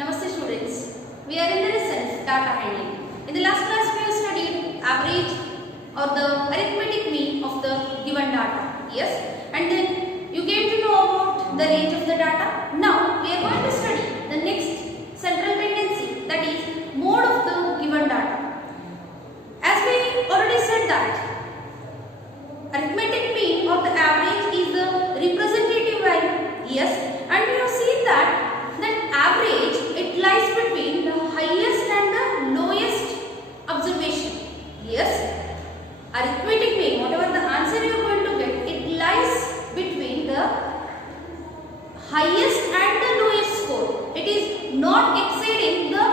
Namaste students. We are in the lesson data handling. In the last class we have studied average or the arithmetic mean of the given data. Yes, and then you came to know about the range of the data. Now we are going to study the next central tendency, that is mode of the given data. As we already said that arithmetic mean or the average is the representative value. Yes, and we have seen that average, it lies between the highest and the lowest observation. Yes, arithmetic mean, whatever the answer you are going to get, it lies between the highest and the lowest score. It is not exceeding the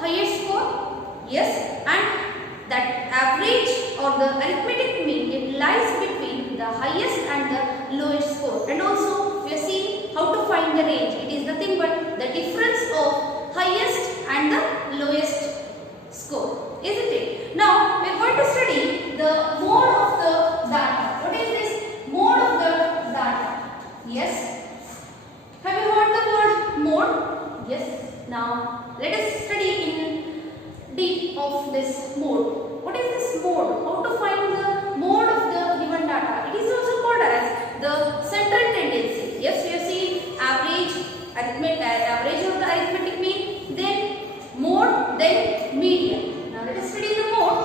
highest score. Yes, and that average or the arithmetic mean, it lies between the highest and the lowest score. And also we have seen how to find the range. It is nothing but the difference of highest and the lowest score, isn't it? Now we are going to study the mode of the data. What is this mode of the data? Yes, have you heard the word mode? Yes. Now let us study in deep of this mode. What is this mode? How to find the mode of the given data? It is also called as the central tendency. Yes, we have seen average, average of the arithmetic mean, then mode, then median. Now let us study the mode.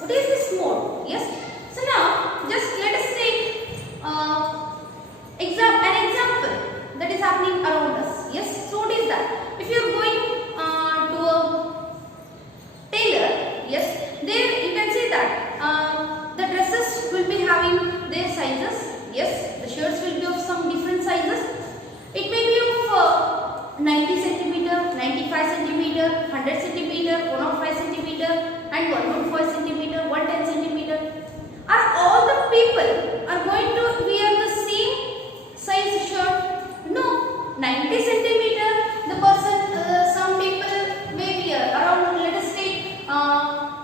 What is this mode? Yes. So now just let us take an example that is happening around us. Yes. So what is that? If you are going to a tailor, yes, there you can say that the dresses will be having their sizes. Yes, the shirts will be of some different sizes. It may be of 90 centimeter, 95 centimeter, 100 centimeter, 105 centimeter, and 105 centimeter, 110 centimeter. Are all the people are going to wear the same size shirt? No. 90 centimeter, the person, some people may wear around, let us say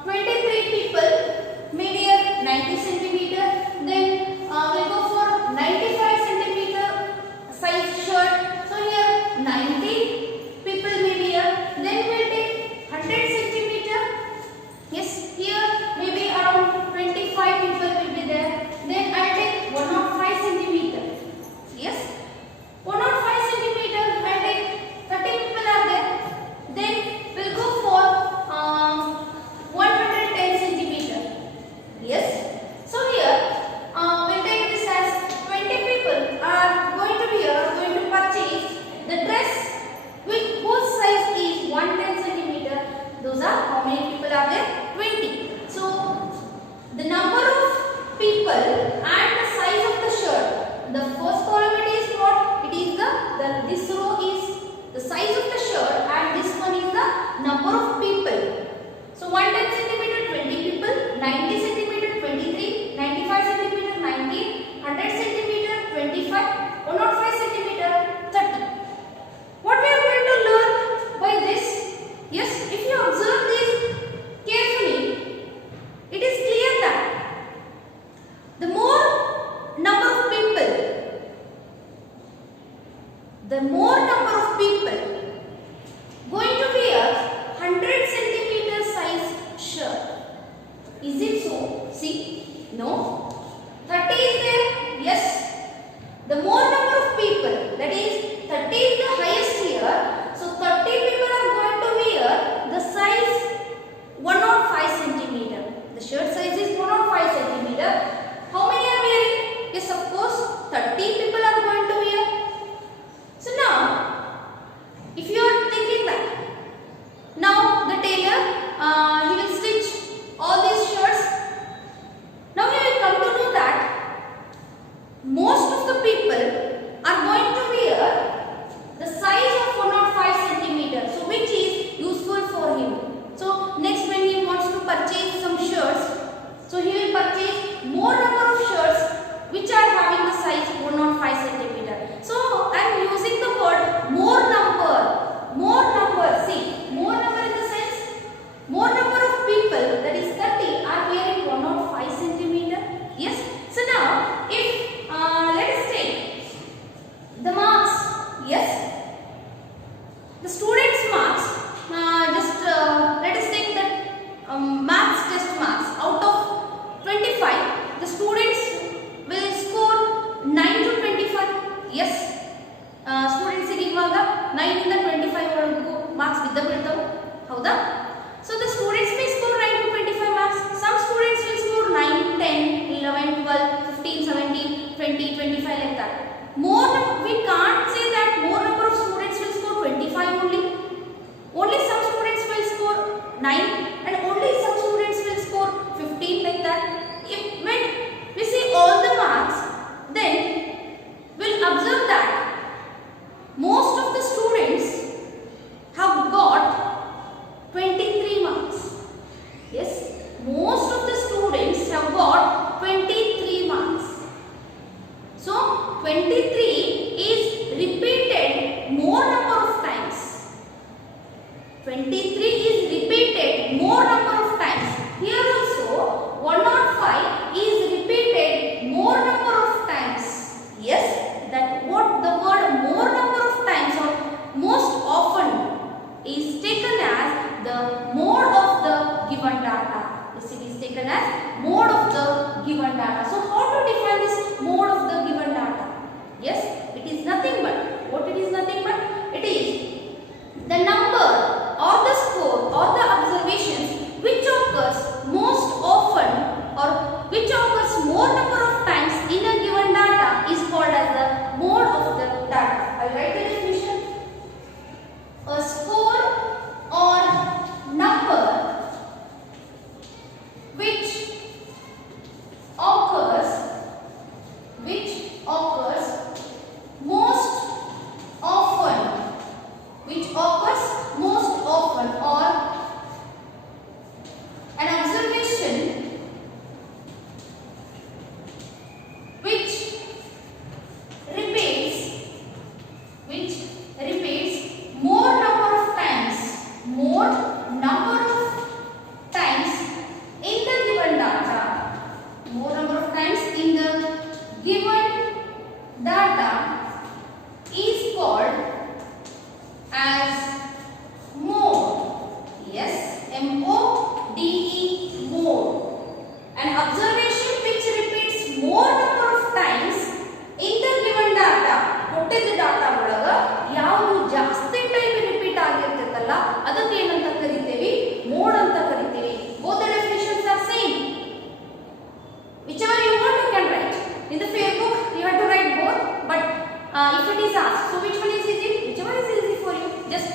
23 people may wear 90 centimeter. Then we'll go for 95 centimeter size shirt. So here 90 people may wear. Then we'll take 100 centimeter. Yes, here maybe around 25 people will be there. Then I'll take 105 centimeter. Marks ಬಿದ್ದ ಬೀಳ್ತಾವೆ ಹೌದಾ. So the students May score 9 to 25 marks. Some students will score 9, 10, 11, 12, 15, 17, 20, 25 like that. We can't say that more number of students will score 25 only. Only some students will score 9 and only some students will score 15 like that. When we see all the marks, then we'll observe that most of the students have got 23 marks. Yes, most of the students have got 23 marks. So 23 is repeated more number of times. 23 is repeated more number of times. Here also 105 is repeated more number of times. Yes, that what the word more number of times or most often is taken as the mode of the given data. Yes, it is taken as mode of the given data. So how to define this mode of the given data? Yes, it is nothing but, what it is nothing but? It is the number or the score or the observations which occurs most often or which occurs more number of times in a given data is called as the mode of the data. I'll write the definition. A score or number which occurs most often, or an observation which repeats more number of times in the given data. More number of times in the given data is called as mode. Yes, M-O-D-E, mode. An observation which repeats more number of times in the given data. ಕೊಟ್ಟಿದ್ದ data ಒಳಗ ಯಾವುದು ಜಾಸ್ತಿ time repeat ಆಗಿರ್ತೈತಲ್ಲ ಅದಕ್ಕೆ ಏನಂತ ಕರಿತೀವಿ? Mode ಅಂತ ಕರಿತೀವಿ. Both the definitions are same. Whichever you want you can write. In the fair book you have to write both, but if it is asked, so which one is easy? Whichever is easy for you, just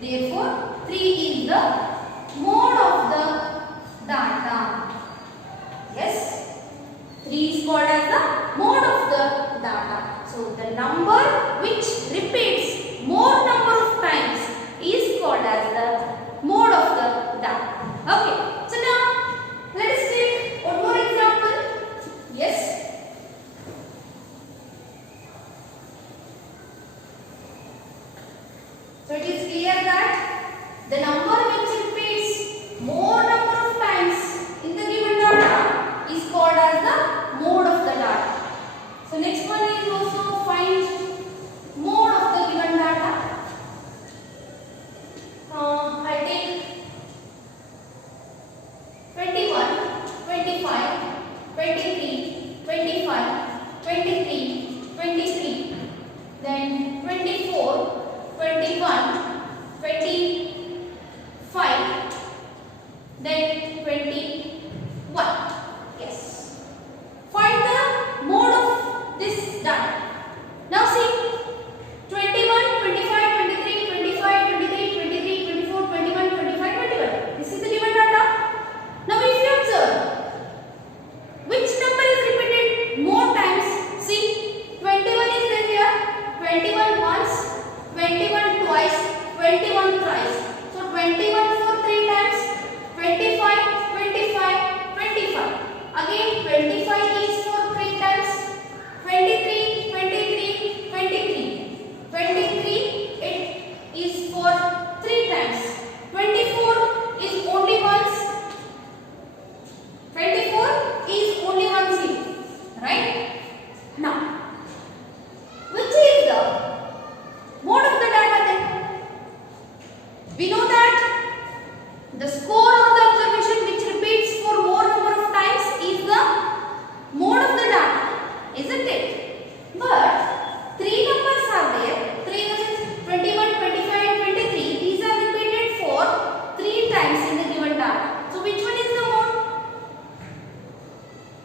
Therefore, 3 is the mode of the data. Yes, 3 is called as the mode of the data. So, the number which repeats more number of times is called as the mode of the data. Okay, so now let us take one more example. Yes. So, it is clear that the number which repeats more number of times in the given data is called as the mode of the data. So, next one is also find mode of the given data. I take 21, 25, 23, 25, 23, 23, then 24, 21, 25, then 21. Yes. Find the mode of this data. Now see, 21, 25, 23, 25, 23, 23, 24, 21, 25, 21. This is the given data. Now if you observe, which number is repeated more times? See, 21 is there here, 21 once, 21 twice, 21 thrice. So 21 for 3 times, 25, 25, 25. Again 25 is for 3 times, 23, 23, 23. 23 it is for 3 times. 24 is only once. 24 is only once here, right? Now, which is the mode of the data then? We know that the score or the observation which repeats for more number of times is the mode of the data, isn't it? But 3 numbers are there. 3 is 21, 25 and 23. These are repeated for 3 times in the given data. So, which one is the mode?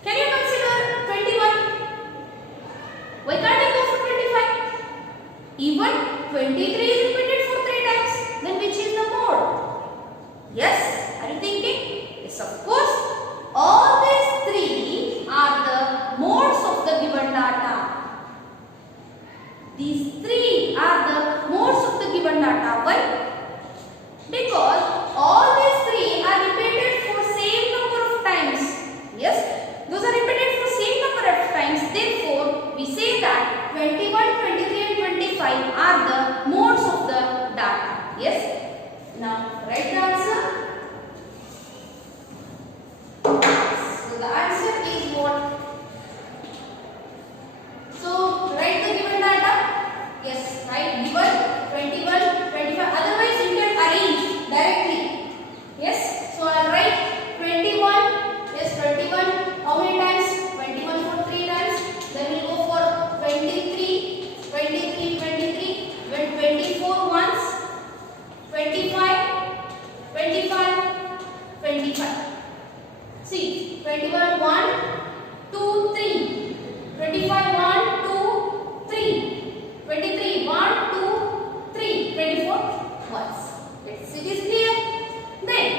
Can you consider 21? Why can't you go for 25? Even 23 is repeated for 3 times. Then which is the mode? Yes? Are you thinking? Yes, of course. All these 3 are the modes of the given data. These 3 are the modes of the given data. Why? Because all these 3 are repeated for same number of times. Yes? Those are repeated for same number of times. Therefore, we say that 21, 23 and 25 are the modes of the data. Yes? Now, write the answer. So, the answer is what? So, write the given data. Yes, write given 21, 25. Otherwise, you can arrange directly. Yes? So, I will write 21. Yes, 21. How many times? 21 for 3 times. Then we will go for 23, 23, 23. Then 24 once. 25, 25, 25. See, 21, 1, 2, 3. 25, 1, 2, 3. 23, 1, 2, 3. 24 once. Yes, it is clear. Then,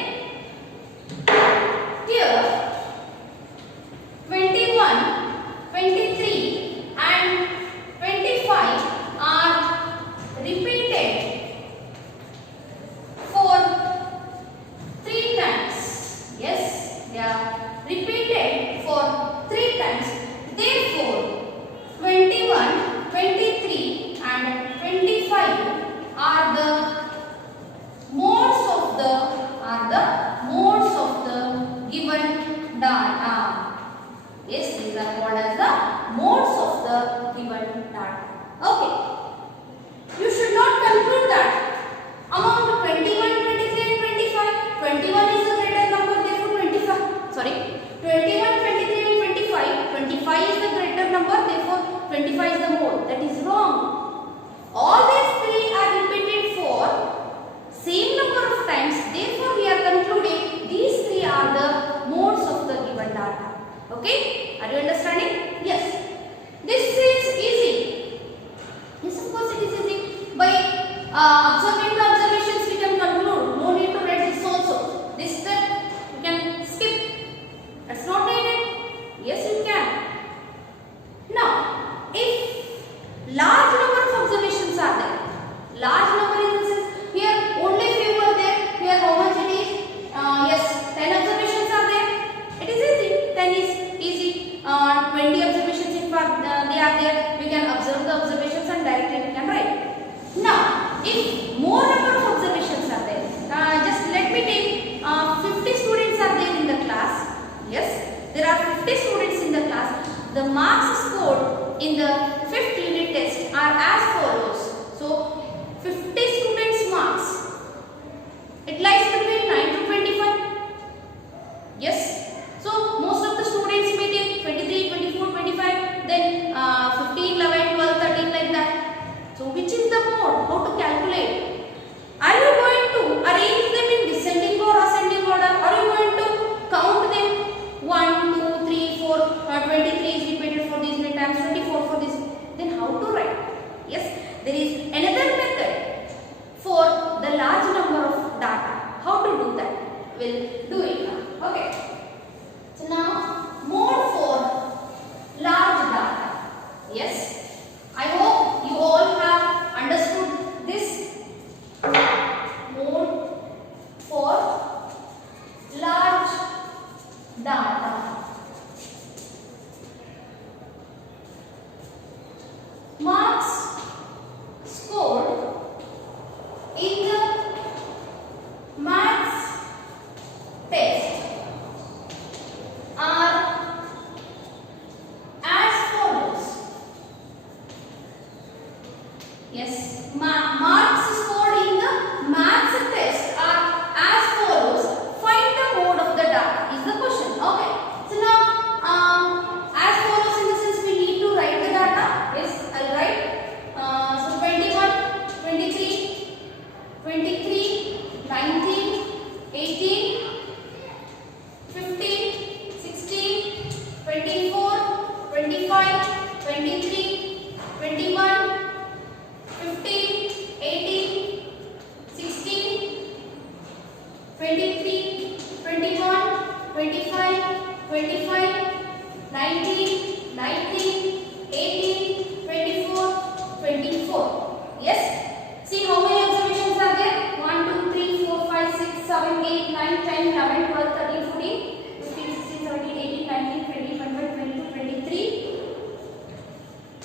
here, 21, 23 and 25 are repeated for 3 times. Yes, they are repeated for 3 times. Therefore, 21, 23 and 25 are the modes of the given data. Yes, these are called as the modes of the given data. Okay. You should not conclude that among 21, 23 and 25, 21 is the greater number, therefore 25. Sorry, 21, 23 and 25, 25 is the greater number, therefore 25 is the mode. That is wrong. All these 3 are repeated for same number of times, therefore we are concluding these 3 are the modes of the given data. Okay? Are you understanding? Yes. This is easy. Yes, of course it is easy. By observing the observations will do it now. Okay. So now mode for large data. Yes, I hope you all have understood this. Mode for large data. Marks scored in the maths test are as follows. Yes, marks scored in the maths test are as follows. Find the mode of the data is the question. Okay. So now, as follows in the sense we need to write the data. Yes, I'll write. So 21, 23, 23, 19, 18, 15, 16, 24, 25, 23, 21, 15, 18, 16, 23, 21, 25, 25, 19, 19, 18, 24, 24. Yes? See how many observations are there? 1, 2, 3, 4, 5, 6, 7, 8, 9, 10, 11, 12, 13, 14, 15, 16, 17, 18, 19, 20, 21, 22, 23,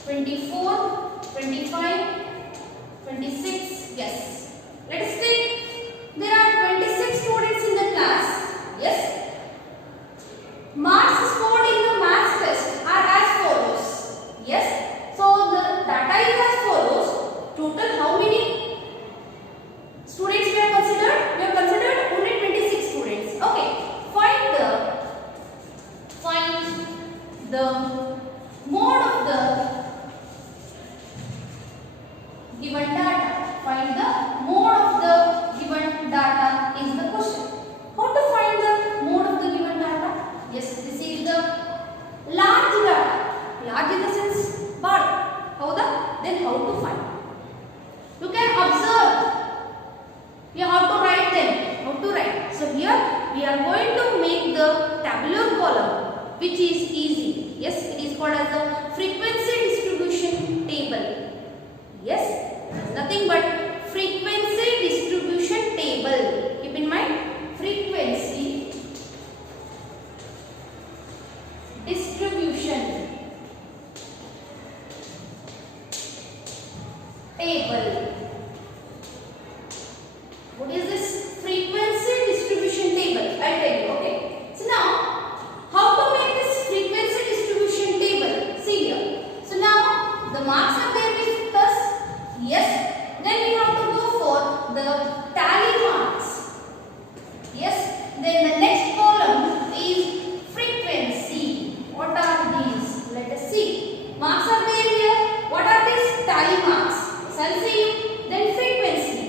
24, 25, 26. Yes. Let us take, there are 26 students in the class. Yes. Marks scored in the maths test are as follows. Yes. So the data is as follows. Total how many students we have considered? We have considered only 26 students. Okay. Find the mode of the given data. Find the mode of the given data is the question. How to find the mode of the given data? Yes, this is the large data. Large in the sense big. Howda? Then how to find? You can observe. You have to write them. How to write? So here we are going to make the tabular column, which is easy. Yes, it is called as the frequency distribution table. Yes, nothing but frequency distribution table. Keep in mind, frequency distribution table. What is this frequency distribution table? I'll tell you. Okay. So now, how to make this frequency distribution table? See here. So now the marks are there with us. Yes. Then we have to go for the tally marks. Yes. Then the next column is frequency. What are these? Let us see. Marks are there here. What are these? Tally marks. So I'll see you. Then frequency.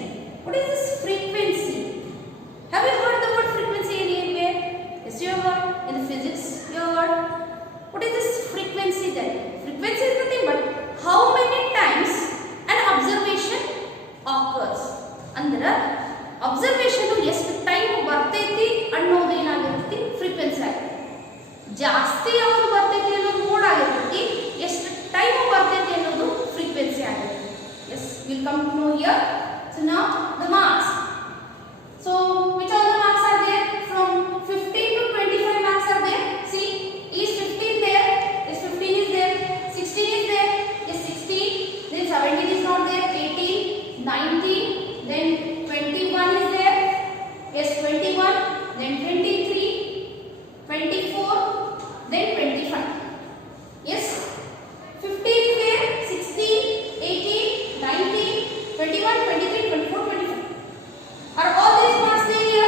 What is this frequency? Have you heard the word frequency anywhere? Yes, you have heard. In the physics, you have heard. What is this frequency then? Frequency is nothing but how many times an observation occurs. Andre observation ಎಷ್ಟು time ಬರ್ತೈತಿ ಅನ್ನೋದು ಏನಾಗಿರುತ್ತೆ frequency ಆಗುತ್ತೆ. ಜಾಸ್ತಿ ಯಾವುದು ಬರ್ತೈತಿ ಅನ್ನೋದು mode ಆಗಿರುತ್ತೆ. ಎಷ್ಟು ಟೈಮ್ ಬರ್ತೈತಿ ಅನ್ನೋದು ಫ್ರೀಕ್ವೆನ್ಸಿ ಆಗುತ್ತೆ. Yes, we'll come to know here. So now the marks. So which all the marks are there? From 15 to 25 marks are there. See, is 15 there? Is 15 is there? 16 is there? Is 16? Then 17 is not there. 18, 19, then 21 is there. Yes, 21, then 23, 24, then 25. Yes, 15 is there. 16, 18, 19, 21, 23, 24, 25. Are all these marks there here?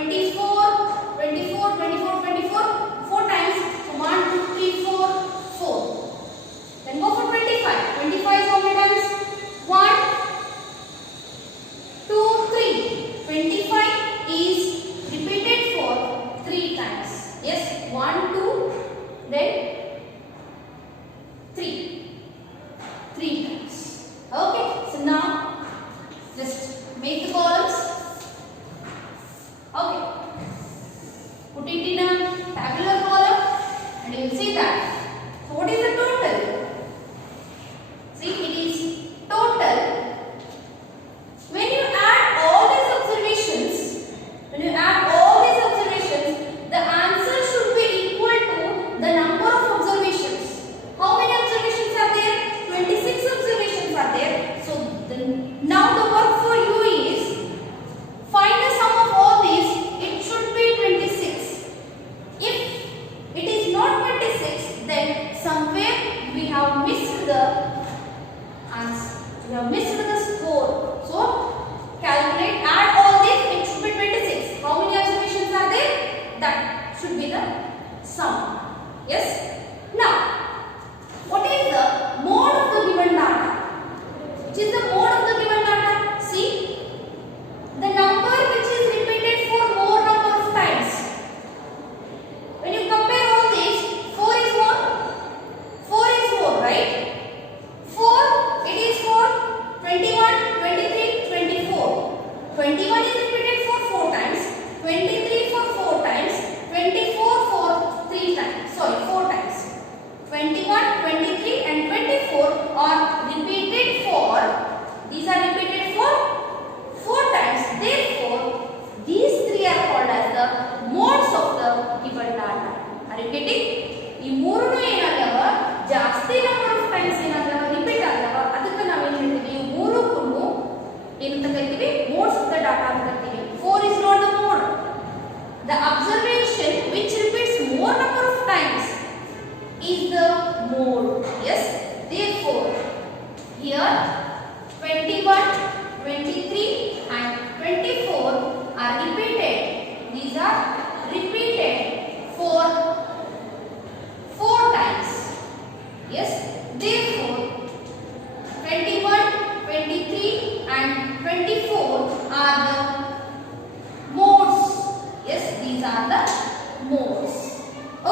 24, 24, 24, 24, 4 times. So 1, 2, 3, 4, 4. Then go for 25. 25 is how many times? 1, 2, 3. 25 is repeated for 3 times. Yes, 1, 2, then 3. 3 times. Okay, so now just make the columns. Okay, put it in a tabular column and you will see that. So what is the total? See, it is total. When you add all these observations, the answer should be equal to the number of observations. How many observations are there? 26 observations are there. So now the work for you is find the sum of all these. It should be 26. If it is not 26, then somewhere we have missed the answer. We have missed the score. So calculate, add all these. It should be 26. How many observations are there? That should be the sum. Yes. Now, what is the mode of the given data? Which is the mode of the given data? See, the number which is repeated for more number of times. When you compare all these, 4 is more. 4 is more, right? 4, it is for 21, 23, 24. 21 is repeated for 4 times. 23 for 4 times. 24 for 3 times. Sorry, 4 times. 21, 23 and 24 are repeated for, these are repeated for 4 times. Therefore, these 3 are called as the modes of the given data. Are you getting? ಈ ಮೂರನ್ನು ಏನಾಗವ ಜಾಸ್ತಿ number of times ಏನಾಗವ repeat ಆಗವ ಅದಕ್ಕೆ ನಾವು ಏನು ಹೇಳ್ತೀವಿ ಈ ಮೂರಕ್ಕೂ ಏನಂತ ಕರಿತೀವಿ ಮೋಡ್ಸ್ ಆಫ್ ದ ಡಾಟಾ ಅಂತ ಕರಿತೀವಿ 4 is not the mode. The observation which repeats more number of times is the mode. Yes, therefore here 21, 23 and 24 are repeated. These are repeated for 4 times. Yes, therefore 21, 23 and 24 are the modes. Yes, these are the modes.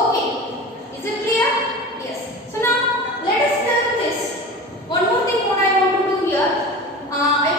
Okay, is it clear? Yes. So now let us learn this. One more thing what I want to do here. I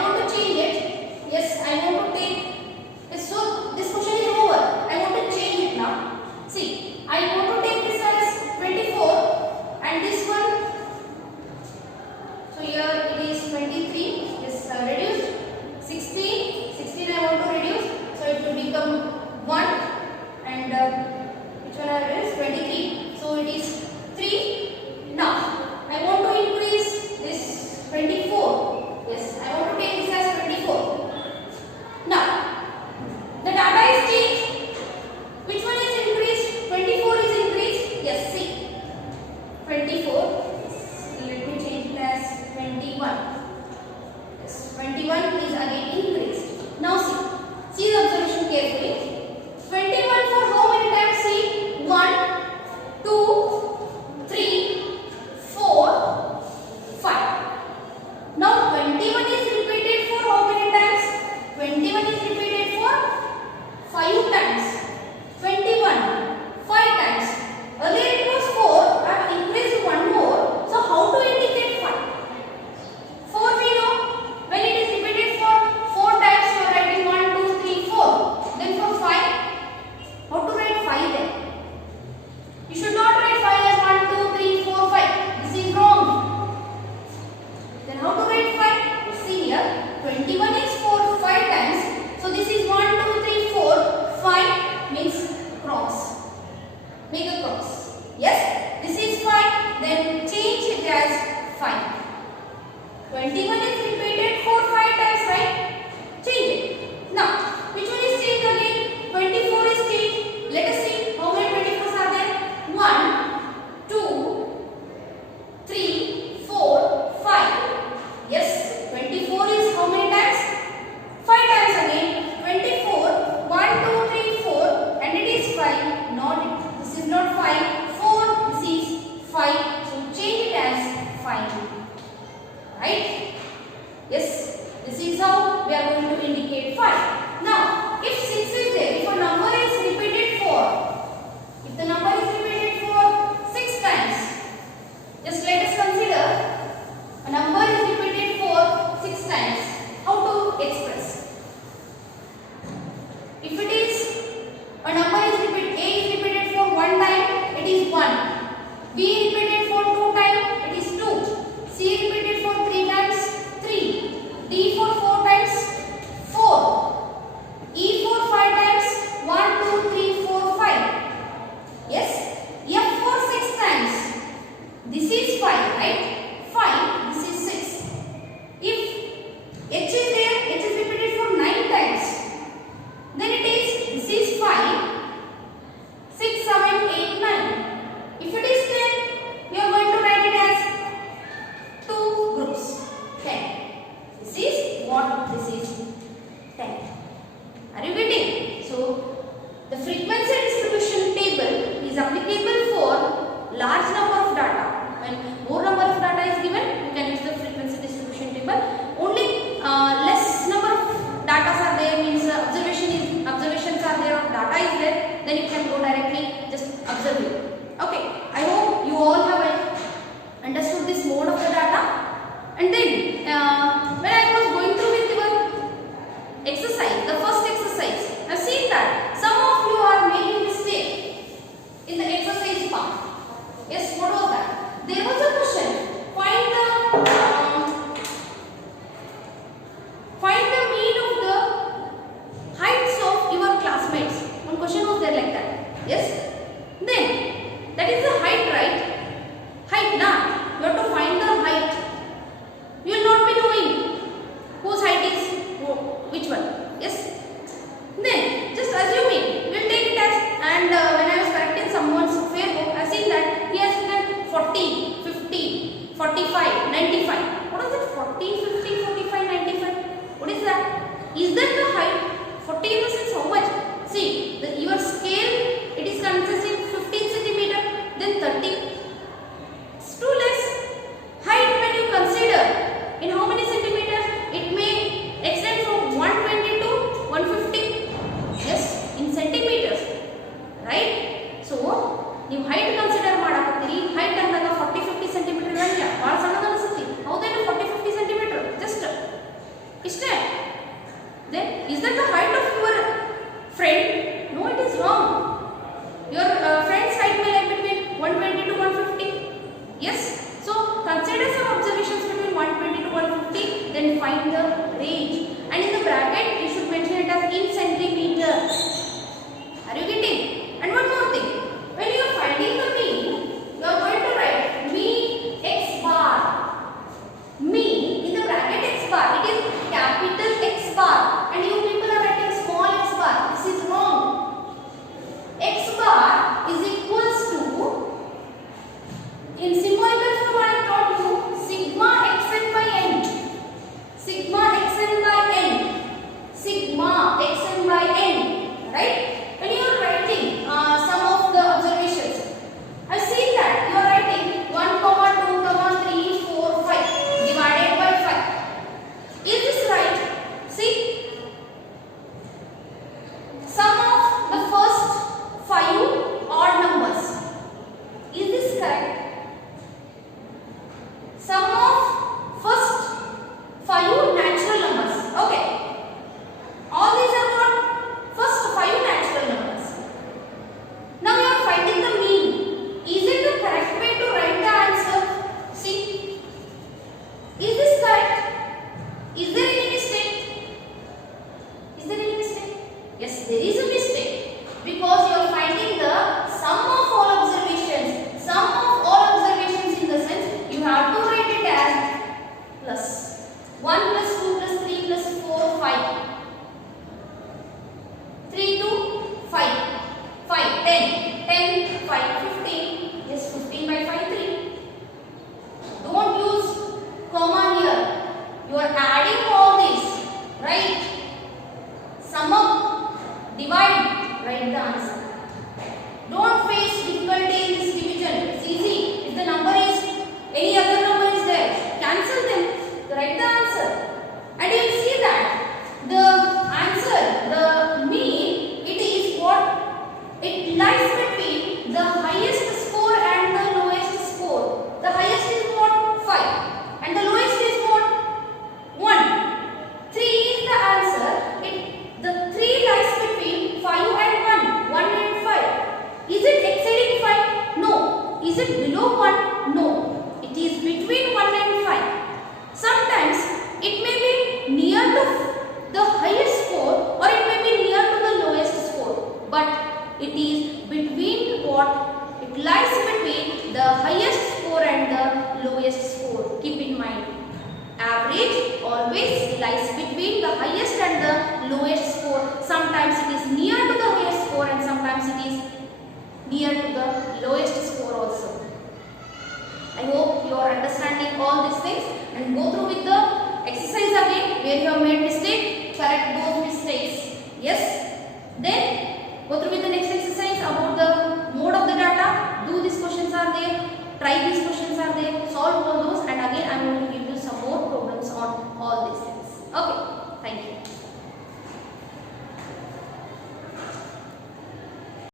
Is that the height? 40 in the sense how much? See, your scale, it is consisting 15 centimeter, then 30. It's too less. Height when you consider in how many centimeters? It may extend from 120 to 150. Yes, in centimeters. Right? So, you height consider ಮಾಡಕತ್ತೀರಿ. Height ಅಂದಾಗ 40-50 centimeter ಇರಲ್ಲ. ಭಾಳ ಸಣ್ಣದ ಅನಿಸುತ್ತೆ. ಹೌದೇನು 40-50 centimeter? Just ಇಷ್ಟೇ. Then, is that the height of your friend? No, it is wrong. Your friend's height may lie between 120 to 150. Yes. So, consider some observations between 120 to 150. Then find the range. And in the bracket, you should mention it as in centimeter. Are you getting? And one more thing. When you are finding the mean, you are going to write mean x bar. Mean in the bracket x bar. It is capital X bar. And you people are writing small x bar. This is wrong. X bar is equals to, in symbolical form I taught you, sigma xn by n. Sigma xn by n. Sigma xn by n. Right? When you are writing some of the observations, I see that you are writing 1, 2, 3, 4, 5 divided by 5. Is this right? See, sum of the first 5 odd numbers. Is this correct? Sum of first 5 natural numbers. Okay. All these are what? First 5 natural numbers. Now you are finding the mean. Is it the correct way to write the answer? See. Is this correct? Is there any mistake? Is there any mistake? Yes, there is a mistake. Because you are finding the sum of all observations. Sum of all observations in the sense you have to write it as plus 1 plus 2 plus 3 plus 4, 5. 3 to 5. 5, 10. 10, 5, 15. Yes, 15 by 5, 3. Don't use comma here. You are adding all this. Right? Sum up, divide, write the answer. Don't face difficulty in this division. It's easy. If the number is, any other number is there, cancel them. Write the answer. And you will see that the answer, the mean, it is what? It lies between the highest score and the lowest score. The highest is what? 5. And the lowest is what? 1. 3 is the answer. The 3 lies between 5 and 1. 1 and 5. Is it exceeding 5? No. Is it below 1? No. It is between 1 and 5. Sometimes it may be near to the highest score or it may be near to the lowest score. But it is between what? It lies between the highest score and the lowest score. Keep in mind. Average always lies between the highest and the lowest score. Sometimes it is near to the highest score and sometimes it is near to the lowest score also. I hope you are understanding all these things, and go through with the exercise again. Where you have made mistake, correct those mistakes. Yes.